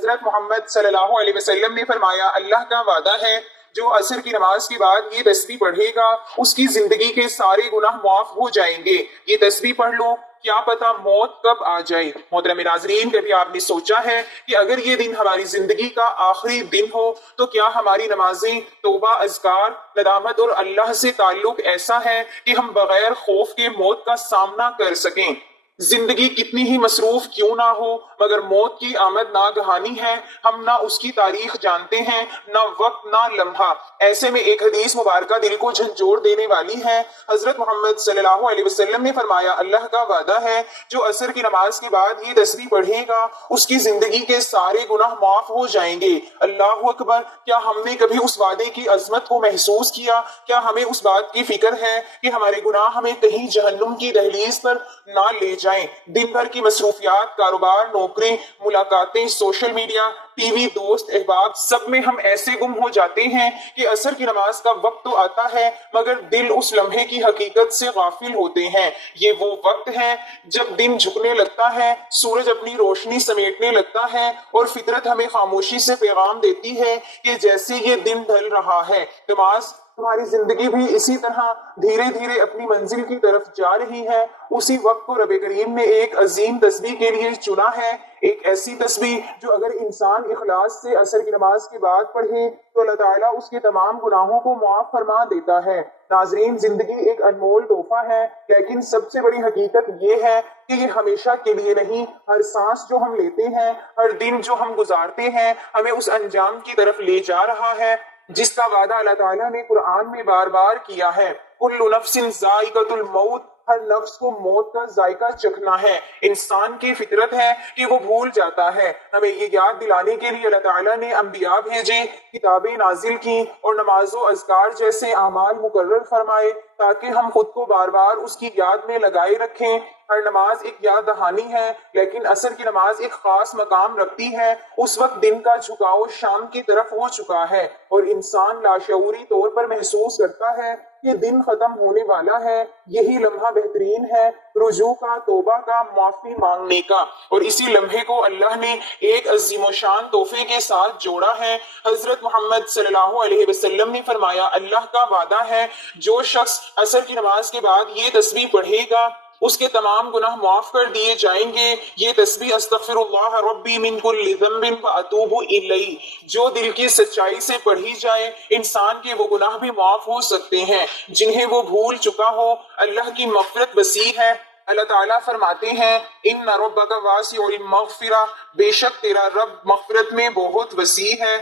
حضرت محمد صلی اللہ علیہ وسلم نے فرمایا اللہ کا وعدہ ہے جو عصر کی نماز کے بعد یہ تسبیح پڑھے گا اس کی زندگی کے سارے گناہ معاف ہو جائیں گے۔ یہ تسبیح پڑھ لو، کیا پتا موت کب آ جائے۔ محترم ناظرین، کبھی آپ نے سوچا ہے کہ اگر یہ دن ہماری زندگی کا آخری دن ہو تو کیا ہماری نمازیں، توبہ، اذکار، ندامت اور اللہ سے تعلق ایسا ہے کہ ہم بغیر خوف کے موت کا سامنا کر سکیں؟ زندگی کتنی ہی مصروف کیوں نہ ہو مگر موت کی آمد ناگہانی ہے۔ ہم نہ اس کی تاریخ جانتے ہیں، نہ وقت، نہ لمحہ۔ ایسے میں ایک حدیث مبارکہ دل کو جھنجھوڑ دینے والی ہے۔ حضرت محمد صلی اللہ علیہ وسلم نے فرمایا اللہ کا وعدہ ہے جو عصر کی نماز کے بعد یہ تسبیح پڑھے گا اس کی زندگی کے سارے گناہ معاف ہو جائیں گے۔ اللہ اکبر! کیا ہم نے کبھی اس وعدے کی عظمت کو محسوس کیا؟ کیا ہمیں اس بات کی فکر ہے کہ ہمارے گناہ ہمیں کہیں جہنم کی دہلیز پر نہ لے جائیں؟ دن بھر کی مصروفیات، کاروبار، نوکری، ملاقاتیں، سوشل میڈیا، ٹی وی، دوست، احباب، سب میں ہم ایسے گم ہو جاتے ہیں کہ عصر کی نماز کا وقت تو آتا ہے مگر دل اس لمحے کی حقیقت سے غافل ہوتے ہیں۔ یہ وہ وقت ہے جب دن جھکنے لگتا ہے، سورج اپنی روشنی سمیٹنے لگتا ہے اور فطرت ہمیں خاموشی سے پیغام دیتی ہے کہ جیسے یہ دن ڈھل رہا ہے، نماز تمہاری زندگی بھی اسی طرح دھیرے دھیرے اپنی منزل کی طرف جا رہی ہے۔ اسی وقت کو رب کریم نے ایک عظیم تسبیح کے لیے چنا ہے، ایک ایسی تسبیح جو اگر انسان اخلاص سے عصر کی نماز کے بعد پڑھے تو اللہ تعالیٰ اس کے تمام گناہوں کو معاف فرما دیتا ہے۔ ناظرین، زندگی ایک انمول تحفہ ہے لیکن سب سے بڑی حقیقت یہ ہے کہ یہ ہمیشہ کے لیے نہیں۔ ہر سانس جو ہم لیتے ہیں، ہر دن جو ہم گزارتے ہیں، ہمیں اس انجام کی طرف لے جا رہا ہے جس کا وعدہ اللہ تعالیٰ نے قرآن میں بار بار کیا ہے۔ کل نفس ذائقۃ الموت، ہر نفس کو موت کا ذائقہ چکھنا ہے۔ انسان کی فطرت ہے کہ وہ بھول جاتا ہے۔ ہمیں یہ یاد دلانے کے لیے اللہ تعالیٰ نے انبیاء بھیجے، کتابیں نازل کی اور نماز و اذکار جیسے اعمال مقرر فرمائے تاکہ ہم خود کو بار بار اس کی یاد میں لگائے رکھیں۔ ہر نماز ایک یاد دہانی ہے لیکن عصر کی نماز ایک خاص مقام رکھتی ہے۔ اس وقت دن کا جھکاؤ شام کی طرف ہو چکا ہے اور انسان لاشعوری طور پر محسوس کرتا ہے کہ دن ختم ہونے والا ہے۔ یہی لمحہ بہترین ہے رجوع کا، توبہ کا، معافی مانگنے کا، اور اسی لمحے کو اللہ نے ایک عظیم و شان تحفے کے ساتھ جوڑا ہے۔ حضرت محمد صلی اللہ علیہ وسلم نے فرمایا اللہ کا وعدہ ہے جو شخص عصر کی نماز کے بعد یہ تسبیح پڑھے گا اس کے تمام گناہ معاف کر دیے جائیں گے۔ یہ تسبیح استغفر اللہ ربی من کل ذنب واتوب الیہ جو دل کی سچائی سے پڑھی جائے انسان کے وہ گناہ بھی معاف ہو سکتے ہیں جنہیں وہ بھول چکا ہو۔ اللہ کی مغفرت وسیع ہے۔ اللہ تعالیٰ فرماتے ہیں ان ربک واسع المغفرہ، بے شک تیرا رب مغفرت میں بہت وسیع ہے۔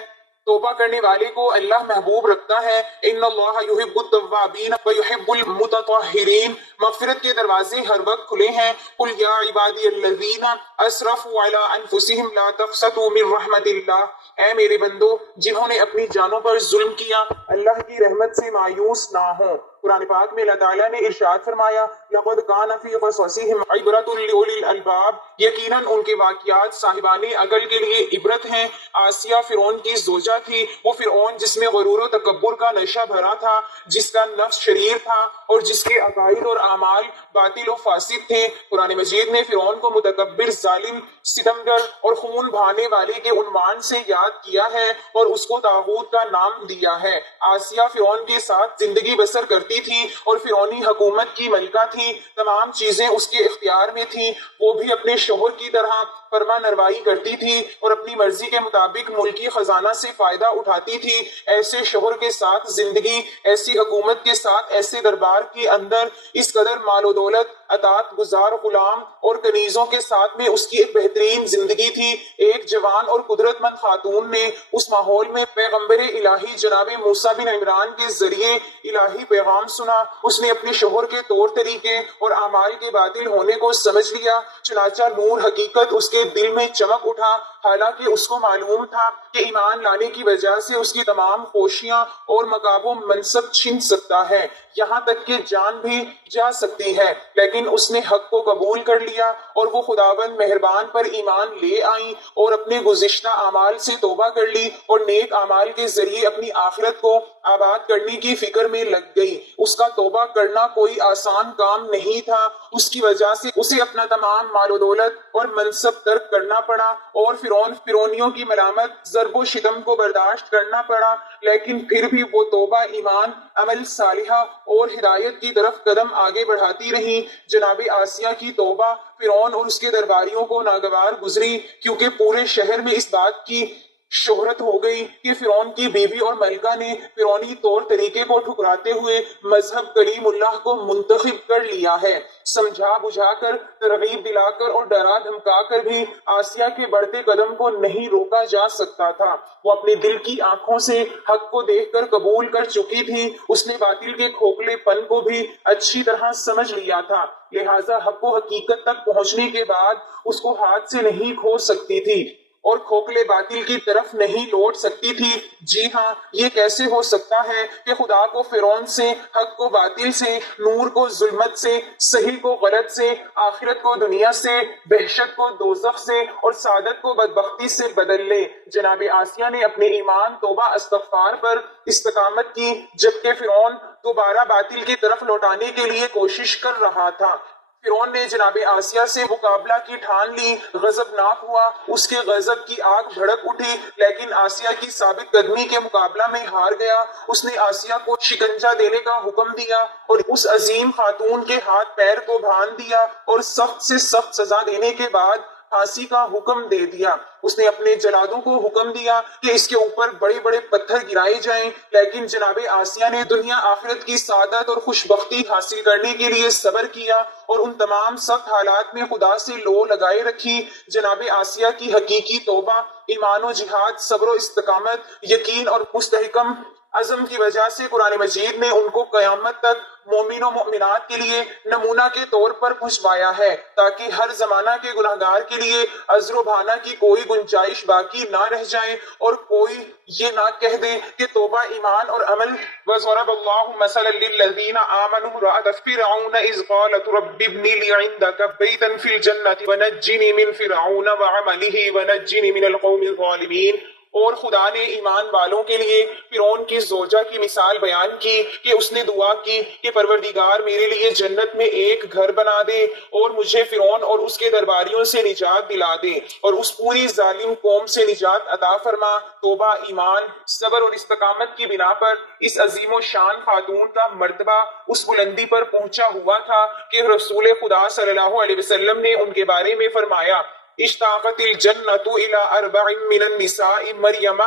توبہ کرنے والے کو اللہ محبوب رکھتا ہے۔ ان اللہ یحب التوابین ویحب المتطہرین، مغفرت کے دروازے ہر وقت کھلے ہیں۔ قل یا عبادی الذین اسرفوا علی انفسہم لا تقنطوا من رحمت اللہ، اے میرے بندو جنہوں نے اپنی جانوں پر ظلم کیا اللہ کی رحمت سے مایوس نہ ہوں۔ قرآن پاک میں اللہ تعالیٰ نے ارشاد فرمایا لقد کان فی قصصہم عبرۃ لأولی الالباب، یقیناً ان کے واقعات صاحبان عقل کے لیے عبرت ہیں۔ آسیہ فرعون کی زوجہ تھی، وہ فرعون جس میں غرور و تکبر کا نشہ بھرا تھا، جس کا نفس شریر تھا اور جس کے عقائد اور اعمال باطل و فاسد تھے۔ قرآن مجید نے فرعون کو متکبر، ظالم، ستمگر اور خون بہانے والے کے عنوان سے یاد کیا ہے اور اس کو طاغوت کا نام دیا ہے۔ آسیہ فرعون کے ساتھ زندگی بسر کرتی تھی اور فرعونی حکومت کی ملکہ تھی، تمام چیزیں اس کے اختیار میں تھیں۔ وہ بھی اپنے شوہر کی طرح فرما نروائی کرتی تھی اور اپنی مرضی کے مطابق ملکی خزانہ سے فائدہ اٹھاتی تھی۔ ایسے شوہر کے ساتھ زندگی، ایسی حکومت کے ساتھ، ایسے دربار کے اندر اس قدر مال و دولت، اطاعت گزار غلام اور کنیزوں کے ساتھ میں اس کی ایک بہترین زندگی تھی۔ ایک جوان اور قدرت مند خاتون نے اس ماحول میں پیغمبر الہی جناب موسیٰ بن عمران کے ذریعے الہی پیغام سنا۔ اس نے اپنے شوہر کے طور طریقے اور اعمال کے باطل ہونے کو سمجھ لیا، چنانچہ نور حقیقت اس کے دل میں چمک اٹھا، حالانکہ اس کو معلوم تھا کہ ایمان لانے کی وجہ سے اس کی تمام خوشیاں اور مقام و منصب چھن سکتا ہے، یہاں تک کہ جان بھی جا سکتی ہے، لیکن اس نے حق کو قبول کر لیا اور وہ خداوند مہربان پر ایمان لے آئیں اور اپنے گزشتہ اعمال سے توبہ کر لی اور نیک اعمال کے ذریعے اپنی آخرت کو آباد کرنے کی فکر میں لگ گئی۔ اس کا توبہ کرنا کوئی آسان کام نہیں تھا، اس کی وجہ سے اسے اپنا تمام مال و دولت اور منصب ترک کرنا پڑا اور فرعونیوں کی ملامت، ضرب و شتم کو برداشت کرنا پڑا، لیکن پھر بھی وہ توبہ، ایمان، عمل صالحہ اور ہدایت کی طرف قدم آگے بڑھاتی رہی۔ جناب آسیہ کی توبہ فرعون اور اس کے درباریوں کو ناگوار گزری، کیونکہ پورے شہر میں اس بات کی شہرت ہو گئی کہ فرعون کی بیوی اور ملکہ نے فرعونی طور طریقے کو ٹھکراتے ہوئے مذہب کلیم اللہ کو منتخب کر لیا ہے۔ سمجھا بجھا کر، ترغیب دلا کر اور ڈرا دھمکا کر بھی آسیہ کے بڑھتے قدم کو نہیں روکا جا سکتا تھا۔ وہ اپنے دل کی آنکھوں سے حق کو دیکھ کر قبول کر چکی تھی، اس نے باطل کے کھوکھلے پن کو بھی اچھی طرح سمجھ لیا تھا، لہٰذا حق و حقیقت تک پہنچنے کے بعد اس کو ہاتھ سے نہیں کھو سکتی تھی اور کھوکھلے باطل کی طرف نہیں لوٹ سکتی تھی۔ جی ہاں، یہ کیسے ہو سکتا ہے کہ خدا کو فرعون سے، حق کو باطل سے، نور کو ظلمت سے، صحیح کو غلط سے، آخرت کو دنیا سے، وحشت کو دوزخ سے اور سعادت کو بدبختی سے بدل لے۔ جناب آسیہ نے اپنے ایمان، توبہ، استغفار پر استقامت کی، جبکہ فرعون دوبارہ باطل کی طرف لوٹانے کے لیے کوشش کر رہا تھا۔ فرعون نے جناب آسیہ سے مقابلہ کی ٹھان لی، غضبناک ہوا، اس کے غضب کی آگ بھڑک اٹھی، لیکن آسیہ کی ثابت قدمی کے مقابلہ میں ہار گیا۔ اس نے آسیہ کو شکنجہ دینے کا حکم دیا اور اس عظیم خاتون کے ہاتھ پیر کو باندھ دیا اور سخت سے سخت سزا دینے کے بعد پھانسی کا حکم دے دیا۔ اس نے اپنے جلادوں کو حکم دیا کہ اس کے اوپر بڑے بڑے پتھر گرائے جائیں، لیکن جناب آسیہ نے دنیا آخرت کی سعادت اور خوشبختی حاصل کرنے کے لیے صبر کیا اور ان تمام سخت حالات میں خدا سے لو لگائے رکھی۔ جناب آسیہ کی حقیقی توبہ، ایمان و جہاد، صبر و استقامت، یقین اور مستحکم عزم کی وجہ سے قرآن مجید نے ان کو قیامت تک مومن و مؤمنات کے لیے نمونہ کے طور پر پہنچوایا ہے، تاکہ ہر زمانہ کے گناہگار کے لیے عذر و بھانہ کی کوئی گنجائش باقی نہ رہ جائے اور کوئی یہ نہ کہہ دے کہ توبہ، ایمان اور عمل۔ وَضَرَبَ اللَّهُ مَثَلًا لِّلَّذِينَ آمَنُوا امْرَأَتَ فِرْعَوْنَ إِذْ قَالَتْ رَبِّ ابْنِ لِي عِندَكَ بَيْتًا فِي الْجَنَّةِ وَنَجِّنِي مِنْ فِرْعَوْنَ وَعَمَلِهِ وَنَجِّنِي مِنَ الْقَوْمِ الظَّالِمِينَ۔ اور خدا نے ایمان والوں کے لیے فرعون کی زوجہ کی مثال بیان کی کہ اس نے دعا کی کہ پروردگار میرے لیے جنت میں ایک گھر بنا دے اور مجھے فرعون اور اس کے درباریوں سے نجات دلا دے اور اس پوری ظالم قوم سے نجات عطا فرما۔ توبہ، ایمان، صبر اور استقامت کی بنا پر اس عظیم و شان خاتون کا مرتبہ اس بلندی پر پہنچا ہوا تھا کہ رسول خدا صلی اللہ علیہ وسلم نے ان کے بارے میں فرمایا: اشتاقت الجنة إلى 4 من النساء مریم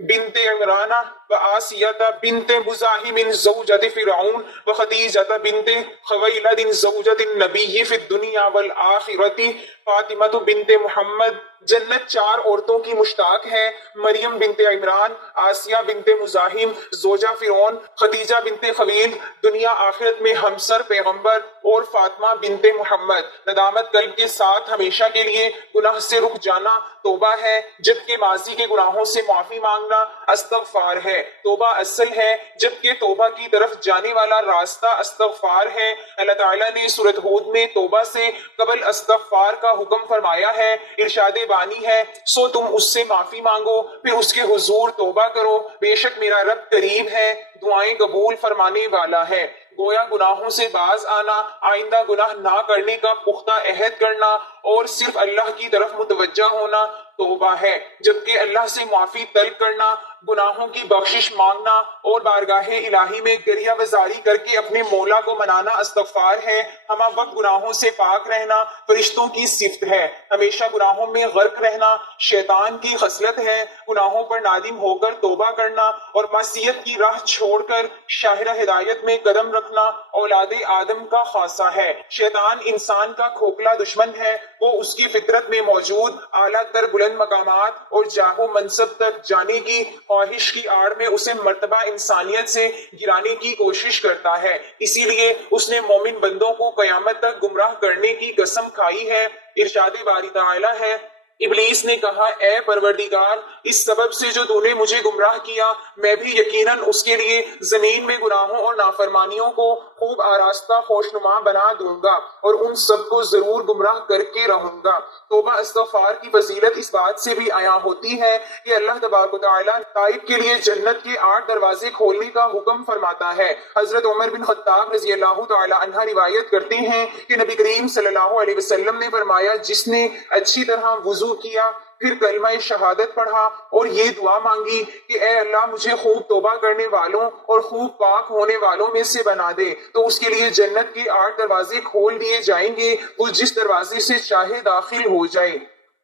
بنت عمران وآسیہ بنت مزاحم زوجة فرعون وخدیجة بنت خویلد زوجة النبی فی الدنیا والآخرة فاطمة بنت محمد۔ جنت 4 عورتوں کی مشتاق ہے: مریم بنت عمران، آسیہ بنت مزاحم زوجہ فرعون، خدیجہ بنت خویلد دنیا آخرت میں ہمسر پیغمبر، اور فاطمہ بنت محمد۔ ندامت قلب کے ساتھ ہمیشہ کے لیے گناہ سے رک جانا توبہ ہے، جبکہ ماضی کے گناہوں سے معافی مانگنا استغفار ہے۔ توبہ اصل ہے، جبکہ توبہ کی طرف جانے والا راستہ استغفار ہے۔ اللہ تعالیٰ نے سورۃ ہود میں توبہ سے قبل استغفار کا حکم فرمایا ہے۔ ارشاد بانی ہے: سو تم اس سے معافی مانگو، پھر اس کے حضور توبہ کرو، بے شک میرا رب قریب ہے، دعائیں قبول فرمانے والا ہے۔ گویا گناہوں سے باز آنا، آئندہ گناہ نہ کرنے کا پختہ عہد کرنا اور صرف اللہ کی طرف متوجہ ہونا توبہ ہے، جبکہ اللہ سے معافی طلب کرنا، گناہوں کی بخشش مانگنا اور بارگاہ الہی میں گریہ وزاری کر کے اپنے مولا کو منانا استغفار ہے۔ ہمہ وقت گناہوں سے پاک رہنا فرشتوں کی صفت ہے، ہمیشہ گناہوں میں غرق رہنا شیطان کی خصلت ہے۔ گناہوں پر نادم ہو کر توبہ کرنا اور معصیت کی راہ چھوڑ کر شاہراہ ہدایت میں قدم رکھنا اولاد آدم کا خاصہ ہے۔ شیطان انسان کا کھوکھلا دشمن ہے، وہ اس کی فطرت میں موجود اعلیٰ تر بلند مقامات اور جاہ و منصب تک جانے کی خواہش کی آڑ میں اسے مرتبہ انسانیت سے گرانے کی کوشش کرتا ہے۔ اسی لیے اس نے مومن بندوں کو قیامت تک گمراہ کرنے کی قسم کھائی ہے۔ ارشاد باری تعالیٰ ہے: ابلیس نے کہا: اے پروردگار، اس سبب سے جو تو نے مجھے گمراہ کیا، میں بھی یقیناً اس کے لیے زمین میں گناہوں اور نافرمانیوں کو خوب آراستہ خوشنما بنا دوں گا اور ان سب کو ضرور گمراہ کر کے رہوں گا۔ توبہ استغفار کی فضیلت اس بات سے بھی عیاں ہوتی ہے کہ اللہ تبارک و تعالیٰ تائب کے لیے جنت کے 8 دروازے کھولنے کا حکم فرماتا ہے۔ حضرت عمر بن خطاب رضی اللہ تعالیٰ عنہ روایت کرتے ہیں کہ نبی کریم صلی اللہ علیہ وسلم نے فرمایا، جس نے اچھی طرح وضو کیا، پھر کلمہ شہادت پڑھا اور یہ دعا مانگی کہ اے اللہ مجھے خوب توبہ کرنے والوں اور خوب پاک ہونے والوں میں سے بنا دے، تو اس کے لیے جنت کے 8 دروازے کھول دیے جائیں گے، وہ جس دروازے سے چاہے داخل ہو جائے۔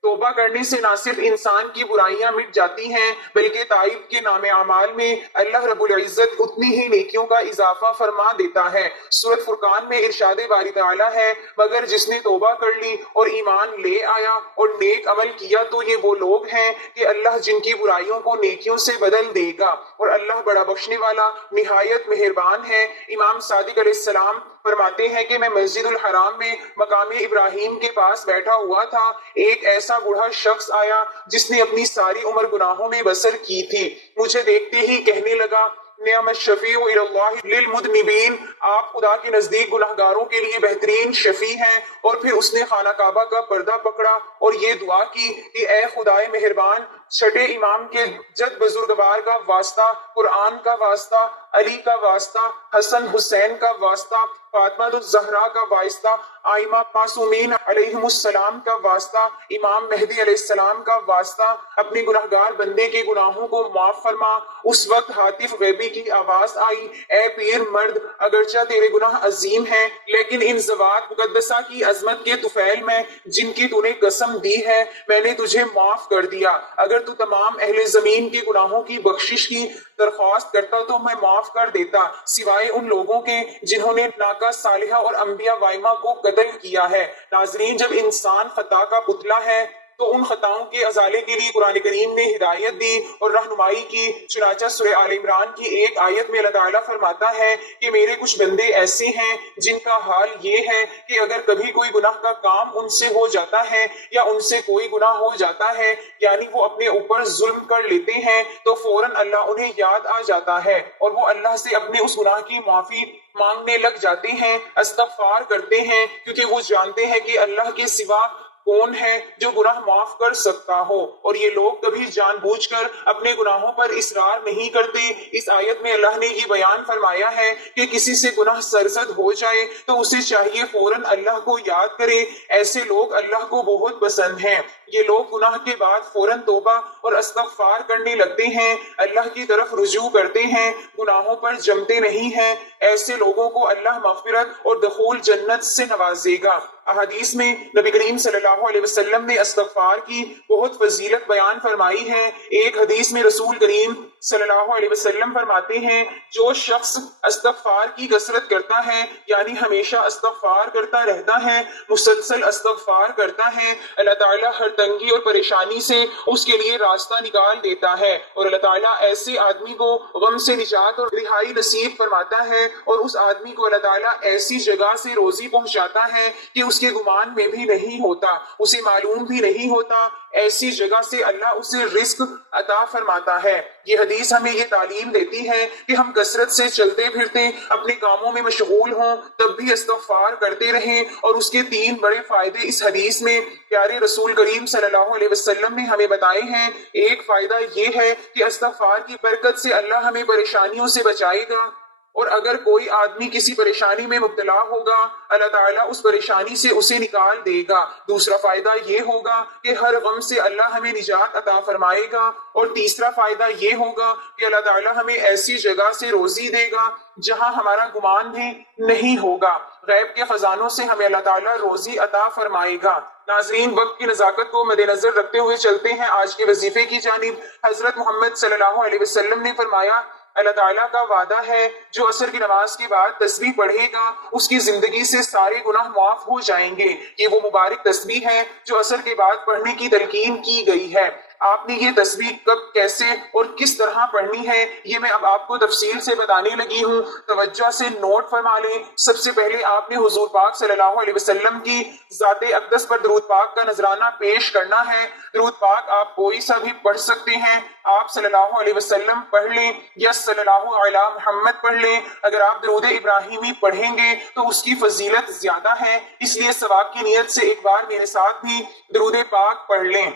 توبہ کرنے سے نہ صرف انسان کی برائیاں مٹ جاتی ہیں بلکہ تائب کے نام اعمال میں اللہ رب العزت اتنی ہی نیکیوں کا اضافہ فرما دیتا ہے۔ سورۃ فرقان میں ارشاد باری تعالیٰ ہے، مگر جس نے توبہ کر لی اور ایمان لے آیا اور نیک عمل کیا تو یہ وہ لوگ ہیں کہ اللہ جن کی برائیوں کو نیکیوں سے بدل دے گا، اور اللہ بڑا بخشنے والا نہایت مہربان ہے۔ امام صادق علیہ السلام فرماتے ہیں کہ میں مسجد الحرام میں مقام ابراہیم کے پاس بیٹھا ہوا تھا، ایک ایسا بوڑھا شخص آیا جس نے اپنی ساری عمر گناہوں میں بسر کی تھی، مجھے دیکھتے ہی کہنے لگا، نعم الشفیع الی اللہ للمذنبین، آپ خدا کے نزدیک گناہگاروں کے لیے بہترین شفیع ہیں۔ اور پھر اس نے خانہ کعبہ کا پردہ پکڑا اور یہ دعا کی کہ اے خدائے مہربان، چھٹے امام کے جد بزرگوار کا واسطہ، قرآن کا واسطہ، علی کا واسطہ، حسن حسین کا واسطہ، فاطمہ الزہرا کا واسطہ، آئمہ معصومین علیہم السلام کا واسطہ، امام مہدی علیہ السلام کا واسطہ، اپنے گناہگار بندے کے گناہوں کو معاف فرما۔ اس وقت ہاتف غیبی کی آواز آئی، اے پیر مرد، اگرچہ تیرے گناہ عظیم ہیں لیکن ان ذوات مقدسہ کی عظمت کے طفیل میں جن کی تو نے قسم دی ہے میں نے تجھے معاف کر دیا۔ اگر تو تمام اہل زمین کے گناہوں کی بخشش کی درخواست کرتا تو میں معاف کر دیتا، سوائے ان لوگوں کے جنہوں نے ناکہ صالحہ اور انبیاء وائمہ کو قتل کیا ہے۔ ناظرین، جب انسان خطا کا پتلا ہے تو ان خطاؤں کے ازالے کے لیے قرآن کریم نے ہدایت دی اور رہنمائی کی۔ چنانچہ سورہ آل عمران کی ایک آیت میں اللہ تعالیٰ فرماتا ہے کہ میرے کچھ بندے ایسے ہیں جن کا حال یہ ہے کہ اگر کبھی کوئی گناہ کا کام ان سے ہو جاتا ہے یا ان سے کوئی گناہ ہو جاتا ہے، یعنی وہ اپنے اوپر ظلم کر لیتے ہیں، تو فوراً اللہ انہیں یاد آ جاتا ہے اور وہ اللہ سے اپنے اس گناہ کی معافی مانگنے لگ جاتے ہیں، استغفار کرتے ہیں، کیونکہ وہ جانتے ہیں کہ اللہ کے سوا کون ہے جو گناہ معاف کر سکتا ہو، اور یہ لوگ کبھی جان بوجھ کر اپنے گناہوں پر اصرار نہیں کرتے۔ اس آیت میں اللہ نے یہ بیان فرمایا ہے کہ کسی سے گناہ سرزد ہو جائے تو اسے چاہیے فوراً اللہ کو یاد کرے، ایسے لوگ اللہ کو بہت پسند ہیں۔ یہ لوگ گناہ کے بعد فوراً توبہ اور استغفار کرنے لگتے ہیں، اللہ کی طرف رجوع کرتے ہیں، گناہوں پر جمتے نہیں ہیں، ایسے لوگوں کو اللہ مغفرت اور دخول جنت سے نوازے گا۔ احادیث میں نبی کریم صلی اللہ علیہ وسلم نے استغفار کی بہت فضیلت بیان فرمائی ہے۔ ایک حدیث میں رسول کریم صلی اللہ علیہ وسلم فرماتے ہیں، جو شخص استغفار کی کثرت کرتا ہے، یعنی ہمیشہ استغفار کرتا رہتا ہے، مسلسل استغفار کرتا ہے، اللہ تعالیٰ ہر تنگی اور پریشانی سے اس کے لیے راستہ نکال دیتا ہے، اور اللہ تعالیٰ ایسے آدمی کو غم سے نجات اور رہائی نصیب فرماتا ہے، اور اس آدمی کو اللہ تعالیٰ ایسی جگہ سے روزی پہنچاتا ہے کہ اس کے گمان میں بھی نہیں ہوتا، اسے معلوم بھی نہیں ہوتا، ایسی جگہ سے اللہ اسے رزق عطا فرماتا ہے۔ یہ حدیث ہمیں یہ تعلیم دیتی ہے کہ ہم کثرت سے چلتے پھرتے اپنے کاموں میں مشغول ہوں تب بھی استغفار کرتے رہیں، اور اس کے 3 بڑے فائدے اس حدیث میں پیارے رسول کریم صلی اللہ علیہ وسلم نے ہمیں بتائے ہیں۔ ایک فائدہ یہ ہے کہ استغفار کی برکت سے اللہ ہمیں پریشانیوں سے بچائے گا، اور اگر کوئی آدمی کسی پریشانی میں مبتلا ہوگا اللہ تعالیٰ اس پریشانی سے اسے نکال دے گا۔ دوسرا فائدہ یہ ہوگا کہ ہر غم سے اللہ ہمیں نجات عطا فرمائے گا، اور تیسرا فائدہ یہ ہوگا کہ اللہ تعالیٰ ہمیں ایسی جگہ سے روزی دے گا جہاں ہمارا گمان بھی نہیں ہوگا۔ غیب کے خزانوں سے ہمیں اللہ تعالیٰ روزی عطا فرمائے گا۔ ناظرین، وقت کی نزاکت کو مد نظر رکھتے ہوئے چلتے ہیں آج کے وظیفے کی جانب۔ حضرت محمد صلی اللہ علیہ وسلم نے فرمایا، اللہ تعالیٰ کا وعدہ ہے جو عصر کی نماز کے بعد تسبیح پڑھے گا اس کی زندگی سے سارے گناہ معاف ہو جائیں گے۔ یہ وہ مبارک تسبیح ہے جو عصر کے بعد پڑھنے کی تلقین کی گئی ہے۔ آپ نے یہ تسبیح کب، کیسے اور کس طرح پڑھنی ہے یہ میں اب آپ کو تفصیل سے بتانے لگی ہوں، توجہ سے نوٹ فرما لیں۔ سب سے پہلے آپ نے حضور پاک صلی اللہ علیہ وسلم کی ذات اقدس پر درود پاک کا نذرانہ پیش کرنا ہے۔ درود پاک آپ کوئی سا بھی پڑھ سکتے ہیں، آپ صلی اللہ علیہ وسلم پڑھ لیں یا صلی اللہ علیہ محمد پڑھ لیں۔ اگر آپ درود ابراہیمی پڑھیں گے تو اس کی فضیلت زیادہ ہے، اس لیے ثواب کی نیت سے ایک بار میرے ساتھ بھی درود پاک پڑھ لیں۔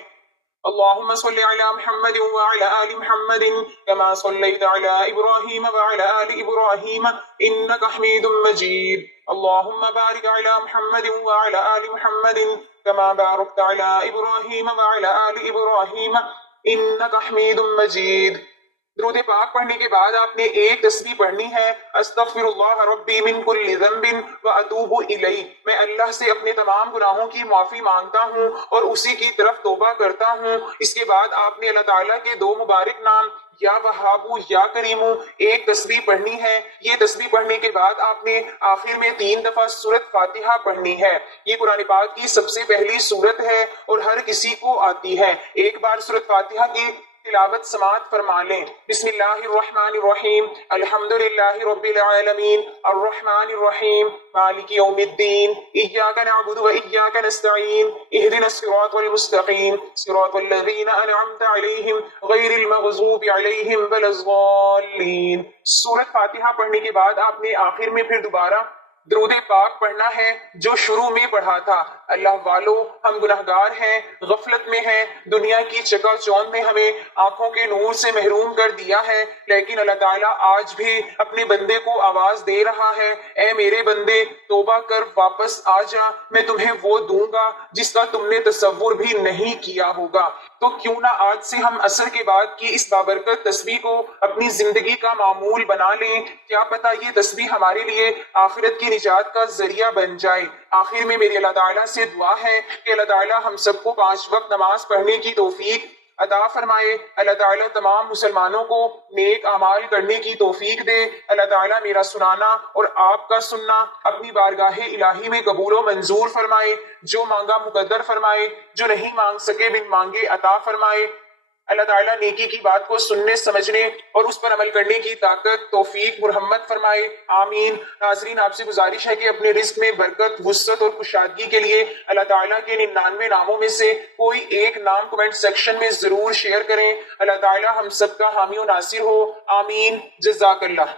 اللهم صل على محمد وعلى آل محمد كما صليت على إبراهيم وعلى آل إبراهيم إنك حميد مجيد اللهم بارك على محمد وعلى آل محمد كما باركت على إبراهيم وعلى آل إبراهيم إنك حميد مجيد۔ درود پاک پڑھنے کے بعد آپ نے ایک تسبیح پڑھنی ہے، استغفر اللہ ربی من کل ذنب واتوب الیہ، میں اللہ سے اپنے تمام گناہوں کی معافی مانگتا ہوں اور اسی کی طرف توبہ کرتا ہوں۔ اس کے بعد آپ نے اللہ تعالیٰ کے دو مبارک نام یا وہابو یا کریمو ایک تسبیح پڑھنی ہے۔ یہ تسبیح پڑھنے کے بعد آپ نے آخر میں 3 دفعہ سورۃ فاتحہ پڑھنی ہے۔ یہ قرآن پاک کی سب سے پہلی سورت ہے اور ہر کسی کو آتی ہے۔ ایک بار سورۃ فاتحہ کی تلاوت سماعت فرما لیں۔ بسم اللہ الرحمن الرحیم، الحمدللہ رب العالمین، الرحمن الرحیم، مالک یوم الدین، ایاک نعبد و ایاک نستعین، اہدنا الصراط المستقیم، صراط الذین انعمت علیہم غیر المغضوب علیہم ولا الضالین۔ سورۃ فاتحہ پڑھنے کے بعد آپ نے آخر میں پھر دوبارہ درود پاک پڑھنا ہے جو شروع میں پڑھا تھا۔ اللہ والو، ہم گناہگار ہیں، غفلت میں ہیں، دنیا کی چکا چوند میں ہمیں آنکھوں کے نور سے محروم کر دیا ہے، لیکن اللہ تعالیٰ آج بھی اپنے بندے کو آواز دے رہا ہے، اے میرے بندے توبہ کر واپس آ جا، میں تمہیں وہ دوں گا جس کا تم نے تصور بھی نہیں کیا ہوگا۔ تو کیوں نہ آج سے ہم عصر کے بعد کی اس بابرکت تسبیح کو اپنی زندگی کا معمول بنا لیں، کیا پتہ یہ تسبیح ہمارے لیے آخرت کی نجات کا ذریعہ بن جائے۔ آخر میں میری اللہ تعالیٰ سے دعا ہے کہ اللہ تعالیٰ ہم سب کو 5 وقت نماز پڑھنے کی توفیق عطا فرمائے۔ اللہ تعالیٰ تمام مسلمانوں کو نیک اعمال کرنے کی توفیق دے۔ اللہ تعالیٰ میرا سنانا اور آپ کا سننا اپنی بارگاہ الہی میں قبول و منظور فرمائے، جو مانگا مقدر فرمائے، جو نہیں مانگ سکے بن مانگے عطا فرمائے۔ اللہ تعالیٰ نیکی کی بات کو سننے، سمجھنے اور اس پر عمل کرنے کی طاقت، توفیق مرحمت فرمائے، آمین۔ ناظرین، آپ سے گزارش ہے کہ اپنے رزق میں برکت، وسعت اور کشادگی کے لیے اللہ تعالیٰ کے 99 ناموں میں سے کوئی ایک نام کمنٹ سیکشن میں ضرور شیئر کریں۔ اللہ تعالیٰ ہم سب کا حامی و ناصر ہو، آمین۔ جزاک اللہ۔